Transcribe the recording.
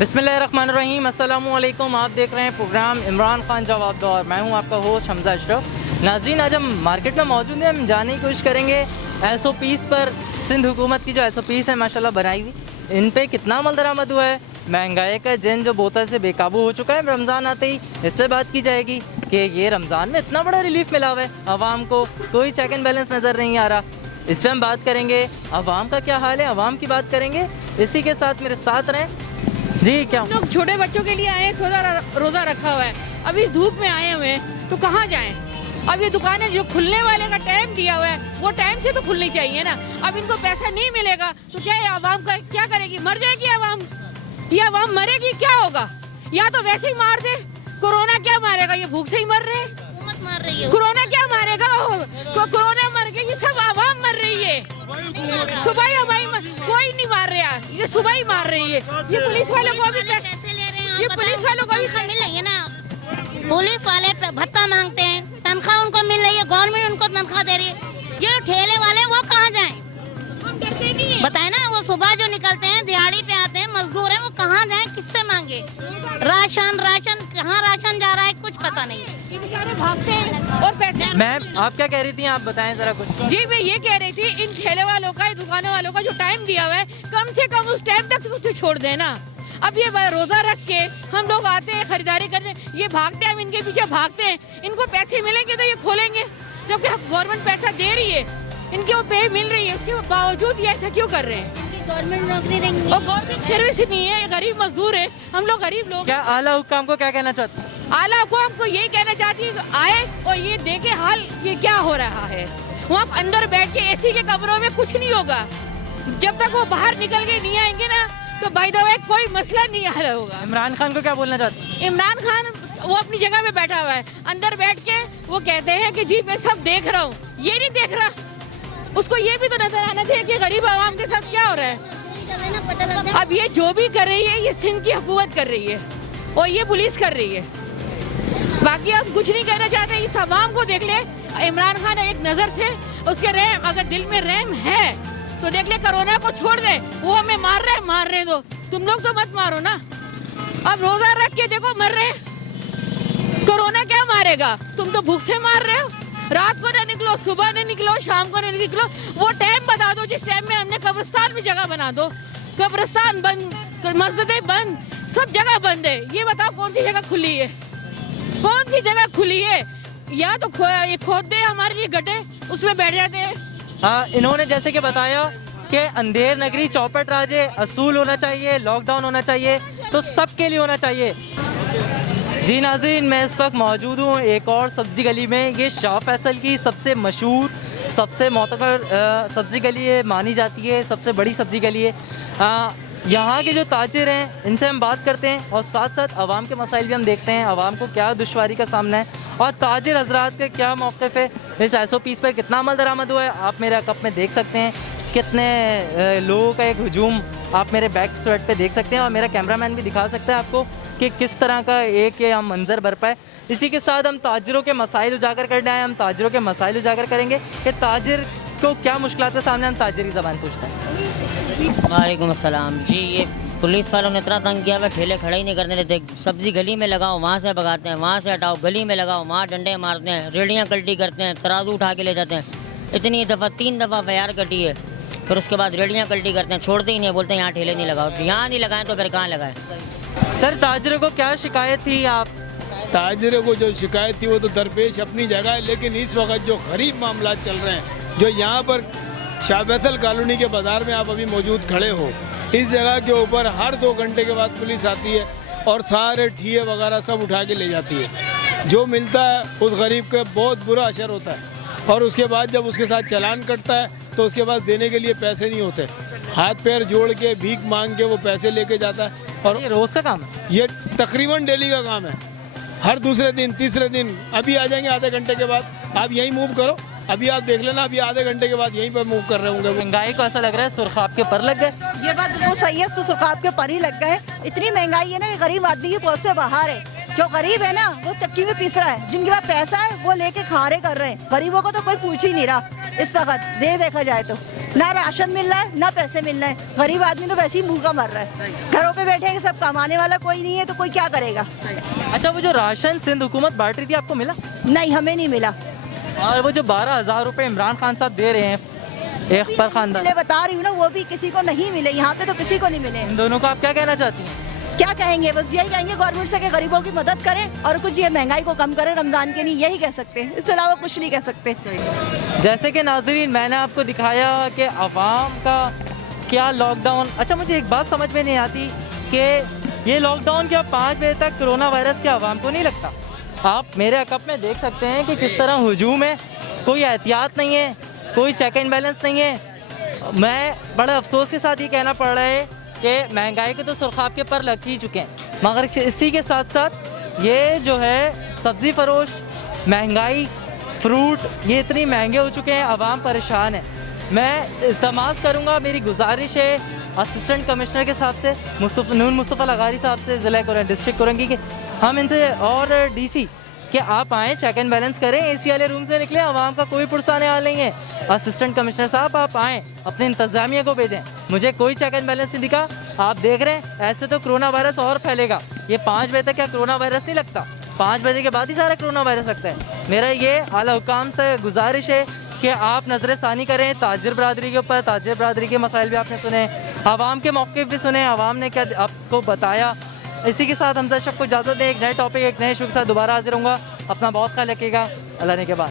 बिस्मिल्लाहिर्रहमानिर्रहीम, अस्सलामुअलैकुम। आप देख रहे हैं प्रोग्राम इमरान खान जवाब दो और मैं हूं आपका होस्ट हमजा अशरफ। नाज़रीन, आज हम मार्केट में मौजूद हैं। हम जानने की कोशिश करेंगे SOPs पर। सिंध हुकूमत की जो SOPs है माशाल्लाह बनाई हुई, इन पे कितना अमल दरामद हुआ है। महंगाई का जन जो बोतल से बेकाबू हो चुका है रमज़ान आते ही, इस पर बात की जाएगी कि ये रमज़ान में इतना बड़ा रिलीफ मिला हुआ है आवाम को, कोई चेक एंड बैलेंस नज़र नहीं आ रहा। इस पर हम बात करेंगे, आवाम का क्या हाल है, आवाम की बात करेंगे। इसी के साथ मेरे साथ रहें जी। क्या लोग छोटे बच्चों के लिए आए हैं, रोजा रखा हुआ है, अब इस धूप में आए हुए हैं तो कहाँ जाएं? अब ये दुकानें जो खुलने वाले का टाइम दिया हुआ है वो टाइम से तो खुलनी चाहिए ना। अब इनको पैसा नहीं मिलेगा तो क्या आवाम का क्या करेगी? मर जाएगी आवाम, ये आवाम मरेगी, क्या होगा? या तो वैसे ही मार दे। कोरोना क्या मारेगा? ये भूख से ही मर रहे हैं। मार रही है कोरोना क्या मारेगा? कोरोना मर गई, ये सब आवाम मर रही है। सुबह ही कोई नहीं मार रहा, ये सुबह ही मार रही है। ये पुलिस वालों को भी पैसे ले रहे हैं, ये पुलिस वालों को भी मिल रही है ना। पुलिस वाले भत्ता मांगते हैं, तनख्वाह उनको मिल रही है, गवर्नमेंट उनको तनख्वाह दे रही है। ये ठेले वाले वो कहाँ जाएं? हम डरते नहीं है। बताए ना, वो सुबह जो निकलते हैं दिहाड़ी पे आते हैं, मजदूर है, वो कहाँ जाएं, किससे मांगे? राशन कहाँ राशन जा रहा है कुछ पता नहीं। ये बेचारे भागते हैं और पैसे। मैम, आप क्या कह रही थी, आप बताएं जरा कुछ। जी, मैं ये कह रही थी, इन ठेले वालों का, दुकानों वालों का जो टाइम दिया हुआ है, कम से कम उस टाइम तक उसे छोड़ देना। अब ये रोजा रख के हम लोग आते हैं खरीदारी करने, ये भागते हैं, हम इनके पीछे भागते हैं। इनको पैसे मिलेंगे तो ये खोलेंगे, जबकि गवर्नमेंट पैसा दे रही है, इनके वो पे मिल रही है, उसके बावजूद ये ऐसा क्यों कर रहे हैं? गवर्नमेंट नौकरी देंगे और गवर्नमेंट सर्विस ही नहीं है, गरीब मजदूर है, हम लोग गरीब लोग। क्या आला हुक्काम को क्या कहना चाहते हैं? आला हुकूमत को यही कहना चाहती है आए और ये देखे हाल ये क्या हो रहा है। वहाँ अंदर बैठ के AC के कमरों में कुछ नहीं होगा, जब तक वो बाहर निकल के नहीं आएंगे ना तो बाय द वे कोई मसला नहीं हल होगा। इमरान खान को क्या बोलना चाहते हैं? इमरान खान वो अपनी जगह पे बैठा हुआ है, अंदर बैठ के वो कहते हैं कि जी मैं सब देख रहा हूँ, ये नहीं देख रहा। उसको ये भी तो नजर आना चाहिए कि गरीब आवाम के साथ क्या हो रहा है। अब ये जो भी कर रही है ये सिंध की हुकूमत कर रही है और ये पुलिस कर रही है। बाकी हम कुछ नहीं कहना चाहते, इस आवाम को देख ले। इमरान खान एक नजर से उसके रहम, अगर दिल में रहम है तो देख ले, कोरोना को छोड़ दे, वो हमें मार रहे दो, तुम लोग तो मत मारो ना। अब रोजा रख के देखो मर रहे, कोरोना क्या मारेगा? तुम तो भूख से मार रहे हो। रात को ना निकलो, सुबह नहीं निकलो, शाम को नहीं निकलो, वो टाइम बता दो जिस टाइम में हमने कब्रिस्तान में जगह बना दो। कब्रिस्तान बंद, मस्जिदें बंद, सब जगह बंद है। ये बताओ कौन सी जगह खुली है? कौन सी जगह खुली है? या तो ये खोद दे हमारे लिए गड्ढे, उसमें बैठ जाते हैं। इन्होंने जैसे कि बताया कि अंधेर नगरी चौपट राजे, असूल होना चाहिए, लॉकडाउन होना चाहिए, तो सबके लिए होना चाहिए। जी नाज़रीन, मैं इस वक्त मौजूद हूँ एक और सब्ज़ी गली में। ये शाह फैसल की सबसे मशहूर, सबसे मोतबर सब्ज़ी गली है, मानी जाती है, सबसे बड़ी सब्ज़ी गली है। यहाँ के जो ताजिर हैं इनसे हम बात करते हैं और साथ साथ आवाम के मसाइल भी हम देखते हैं, आवाम को क्या दुश्वारी का सामना है और ताजिर हजरात के क्या मौक़िफ़ है, इस SOPs पर कितना अमल दरामद हुआ है। आप मेरे अकब में देख सकते हैं कितने लोगों का एक हजूम आप मेरे बैक स्वेट पे देख सकते हैं और मेरा कैमरामैन भी दिखा सकता है आपको कि किस तरह का एक ये हम मंज़र बरपा है। इसी के साथ हम ताजिरों के मसाइल उजागर करने आए, हम ताजिरों के मसाइल उजागर करेंगे कि ताजिर को क्या मुश्किलात के सामने, हम ताजिर की ज़बान पूछते हैं। वालेकुम अस्सलाम जी। ये पुलिस वालों ने इतना तंग किया, वह ठेले खड़े ही नहीं करने देते। सब्ज़ी गली में लगाओ, वहाँ से भगाते हैं, वहाँ से हटाओ, गली में लगाओ, वहाँ डंडे मारते हैं, रेडियाँ कल्टी करते हैं, तराजू उठा के ले जाते हैं। इतनी दफ़ा 3 दफ़ा FIR कटी है, फिर उसके बाद रेडियाँ कल्टी करते हैं, छोड़ते ही नहीं, बोलते हैं यहाँ ठेले नहीं लगाओ। यहाँ नहीं लगाएं तो फिर कहाँ लगाएं? सर, ताजिरों को क्या शिकायत थी? आप ताजिरों को जो शिकायत थी वो तो दरपेश अपनी जगह है, लेकिन इस वक्त जो गरीब मामला चल रहे हैं, जो यहाँ पर शाह फैसल कॉलोनी के बाज़ार में आप अभी मौजूद खड़े हो, इस जगह के ऊपर हर 2 घंटे के बाद पुलिस आती है और सारे ठिये वगैरह सब उठा के ले जाती है। जो मिलता है उस गरीब का बहुत बुरा असर होता है और उसके बाद जब उसके साथ चालान कटता है तो उसके पास देने के लिए पैसे नहीं होते, हाथ पैर जोड़ के भीख मांग के वो पैसे लेके जाता है। और ये रोज़ का काम है? ये तकरीबन डेली का काम है, हर दूसरे दिन, तीसरे दिन। अभी आ जाएंगे आधे घंटे के बाद, आप यहीं मूव करो, अभी आप देख लेना, अभी आधे घंटे के बाद यहीं पर मूव कर रहे होंगे। महंगाई को ऐसा लग रहा है सुरखाब के पर लग गए। ये बात बिल्कुल सही है, तो सुरखाब के पर ही लग गए। इतनी महंगाई है ना कि गरीब आदमी की पहुंच से बाहर है। जो गरीब है ना वो चक्की में पीस रहा है, जिनके पास पैसा है वो लेके खारे कर रहे हैं। गरीबों को तो कोई पूछ ही नहीं रहा इस वक्त, देखा जाए तो ना राशन मिल रहा है ना पैसे मिल रहे हैं। गरीब आदमी तो वैसे ही भूखा मर रहा है, घरों पे बैठे हैं, सब कमाने वाला कोई नहीं है तो कोई क्या करेगा। अच्छा, वो जो राशन सिंध हुकूमत बांट रही थी आपको मिला? नहीं, हमें नहीं मिला। और वो जो 12,000 रुपए इमरान खान साहब दे रहे हैं एक पर खानदान, मिले बता रही हूँ ना, वो भी किसी को नहीं मिले, यहाँ पे तो किसी को नहीं मिले। इन दोनों को आप क्या कहना चाहती हैं? क्या कहेंगे, बस यही कहेंगे गवर्नमेंट से कि गरीबों की मदद करें और कुछ ये महंगाई को कम करें रमजान के लिए, यही कह सकते हैं, इसके अलावा कुछ नहीं कह सकते। जैसे कि नाज़रीन मैंने आपको दिखाया कि अवाम का क्या लॉकडाउन। अच्छा, मुझे एक बात समझ में नहीं आती कि ये लॉकडाउन क्या 5 बजे तक कोरोना वायरस के अवाम को नहीं लगता? आप मेरे अकब में देख सकते हैं कि किस तरह हुजूम है, कोई एहतियात नहीं है, कोई चेक एंड बैलेंस नहीं है। मैं बड़े अफसोस के साथ ये कहना पड़ रहा है कि महंगाई के तो सुरखाब के पर लग ही चुके हैं, मगर इसी के साथ साथ ये जो है सब्ज़ी फरोश, महंगाई, फ्रूट, ये इतनी महंगे हो चुके हैं, आवाम परेशान है। मैं तमाश करूँगा, मेरी गुजारिश है असिस्टेंट कमिश्नर के साहब से, नून मुस्तफ़ा लगारी साहब से, ज़िला डिस्ट्रिक्ट कोरंगी के, हम इनसे और डीसी कि आप आएँ, चेक एंड बैलेंस करें, एसी वाले रूम से निकले, आवाम का कोई पुरसाने हाल नहीं है। असिस्टेंट कमिश्नर साहब आप आएँ, अपने इंतज़ामिया को भेजें, मुझे कोई चेक एंड बैलेंस नहीं दिखा। आप देख रहे हैं ऐसे तो कोरोना वायरस और फैलेगा। ये 5 बजे तक क्या कोरोना वायरस नहीं लगता? 5 बजे के बाद ही सारा कोरोना वायरस लगता है। मेरा ये आला हुकाम से गुजारिश है कि आप नज़र सानी करें ताजिर बरादरी के ऊपर। ताजिर बरादरी के मसाइल भी आपने सुने, आवाम के मौक़िफ़ भी सुने, आवाम ने क्या आपको बताया। इसी के साथ हम दर्शक को इजाज़त दें, एक नए टॉपिक, एक नए इशू के साथ दोबारा हाजिर होऊंगा। अपना बहुत ख्याल रखिएगा। अल्लाह ने के बाद।